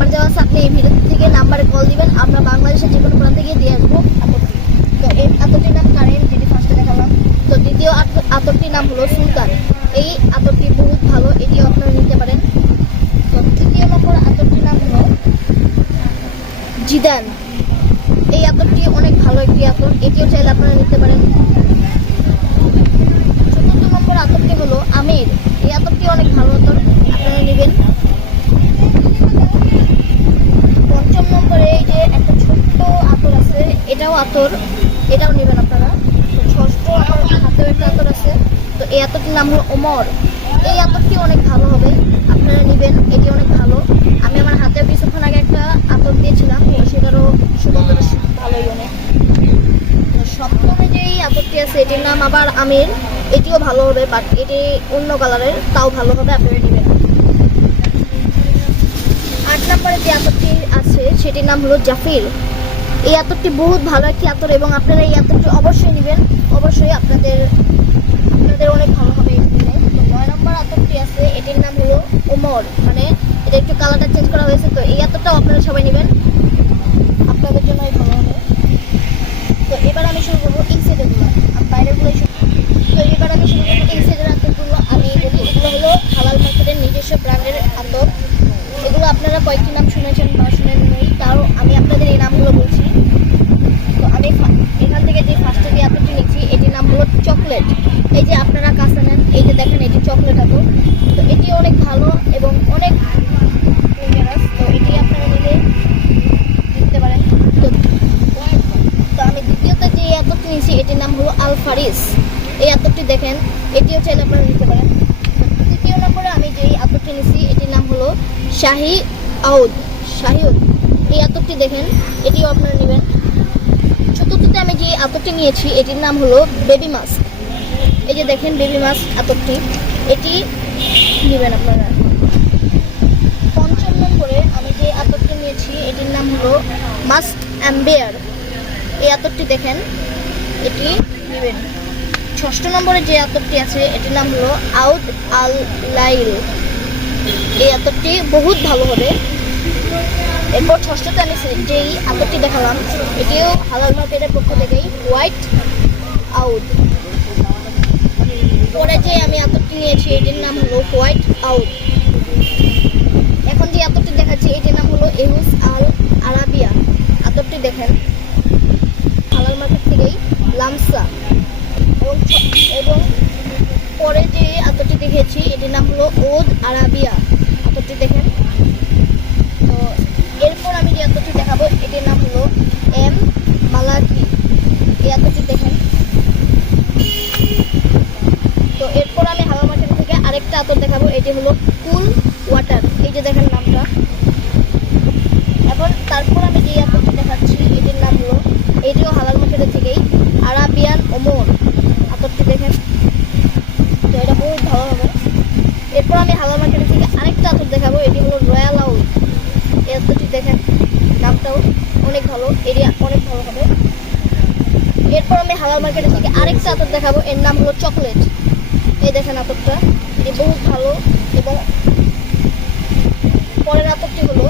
Number দেওয়া আছে, আপনি এই ভিডিও থেকে নাম্বারে কল দিবেন, আমরা বাংলাদেশের যে কোনো প্রান্ত থেকে দিয়ে আসবো আতরটি। তো এই আতরটির নাম কারেন্ট, যেটি ফার্স্টে দেখালাম। তো দ্বিতীয় আতরটির নাম হলো সুলতান। এই আতরটি বহুত ভালো, এটিও আপনারা নিতে পারেন। তো তৃতীয় নম্বর আতরটির নাম হলো জিদান। এই আতরটি অনেক ভালো একটি আতর, এটিও চাইলে আপনারা নিতে পারেন। চতুর্থ নম্বর আতরটি হলো আমির। এই আতরটি অনেক ভালো আতর, আপনারা নেবেন। পঞ্চম নম্বরে এই যে একটা ছোট্ট আতর আছে, এটাও আতর, এটাও নেবেন আপনারা। তো ষষ্ঠ আমার হাতেও একটা আতর আছে, তো এই আতরটির নাম হলো ওমর। এই আতরটি অনেক ভালো হবে, আপনারা নেবেন, এটি অনেক ভালো। আমি আমার হাতেও কিছুক্ষণ আগে একটা আতর দিয়েছিলাম, তো সেটারও সুগন্ধটা ভালোই অনেক। তো সপ্তমে যেই আতরটি আছে এটির নাম আবার আমির, এটিও ভালো হবে, বাট এটি অন্য কালারের, তাও ভালো হবে, আপনারা নেবেন। 8 নম্বরে যে আতরটি আছে সেটির নাম হলো জাফির। এই আতরটি বহুত ভালো একটি আতর এবং আপনারা এই আতরটি অবশ্যই নেবেন, অবশ্যই আপনাদের অনেক ভালো হবে এই দিনে। তো 9 নম্বর আতরটি আছে, এটির নাম হলো ওমর, মানে এটা একটু কালারটা চেঞ্জ করা হয়েছে। তো এই আতরটাও আপনারা সবাই নেবেন, আপনাদের জন্যই ভালো হবে। তো এবার আমি শুরু করবো ইনসাইডেরগুলো, বাইরেরগুলোই শুরু। তো এবার আমি শুরু করবো ইনসাইডের আতরগুলো। আমি বলি এগুলো হলো হালাল মার্কেটের নিজস্ব ব্র্যান্ডের আতর। এগুলো আপনারা কয়েকটি নাম শুনেছেন বা শুনেন নেই, তাও আমি আপনাদের এই নামগুলো বলছি। তো আমি এখান থেকে যে ফার্স্টে যে আতরটি নিচ্ছি এটির নাম হলো চকলেট। এই যে আপনারা কাছে নেন, এই যে দেখেন এটি চকলেট আতর। তো এটি অনেক ভালো এবং অনেক ডেঞ্জারাস, তো এটি আপনারা নিতে পারেন। তো আমি দ্বিতীয়ত যে আতরটি নিয়েছি এটির নাম হলো আল ফারিস। এই আতরটি দেখেন, এটিও চাইলে আপনারা নিতে পারেন। তৃতীয় নম্বরে আমি যেই আতরটি নিয়েছি এটির নাম হলো শাহি আউদ। এই আতরটি দেখেন, এটিও আপনারা নেবেন। চতুর্থতে আমি যে আতরটি নিয়েছি এটির নাম হলো বেবি মাস্ক। এই যে দেখেন বেবি মাস্ক আতরটি, এটি নেবেন আপনারা। পঞ্চম নম্বরে আমি যে আতরটি নিয়েছি এটির নাম হলো মাস্ক অ্যাম্বেয়ার। এই আতরটি দেখেন, এটি নেবেন। ষষ্ঠ নম্বরে যে আতরটি আছে এটির নাম হলো আউদ আল লাইল। এই আতরটি বহুত ভালো হবে। এরপর ষষ্ঠতে আমি যেই আতরটি দেখালাম এটিও হালাল মার্কেটের পক্ষ থেকেই, হোয়াইট আউদ। পরে যে আমি আতরটি নিয়েছি এটির নাম হলো হোয়াইট আউদ। এখন যে আতরটি দেখাচ্ছি এটির নাম হলো এহুস আল আরাবিয়া। আতরটি দেখেন, হালাল মার্কেট থেকেই, লামসা। এবং পরে যে আতরটি দেখেছি এটির নাম হলো ওদ আরাবিয়া। আতরটি দেখেন। তো এরপর আমি যে আতরটি দেখাবো এটির নাম হলো এম মালাকি। এই আতরটি দেখেন। তো এরপর আমি হাওয়া মার্কেট থেকে আরেকটা আতর দেখাবো, এটি হলো কুল ওয়াটার। এই যে দেখেন নামটা। এখন তারপর আমি যে আতরটি দেখাচ্ছি এটির নাম হলো, এটিও হালাল মার্কেটের থেকেই, আরাবিয়ান ওমর। আতরটি দেখেন, তো এটা বহুত ভালো হবে। এরপর আমি হালাল মার্কেটের থেকে আরেকটা আতর দেখাবো, এটি হলো রয়্যাল আউল। এই আতরটি দেখেন, নামটাও অনেক ভালো, এটি অনেক ভালো হবে। এরপর আমি হালাল মার্কেটের থেকে আরেকটা আতর দেখাবো, এর নাম হলো চকলেট। এই দেখেন আতরটা, এটি বহুত ভালো। এবং পরের আতরটি হলো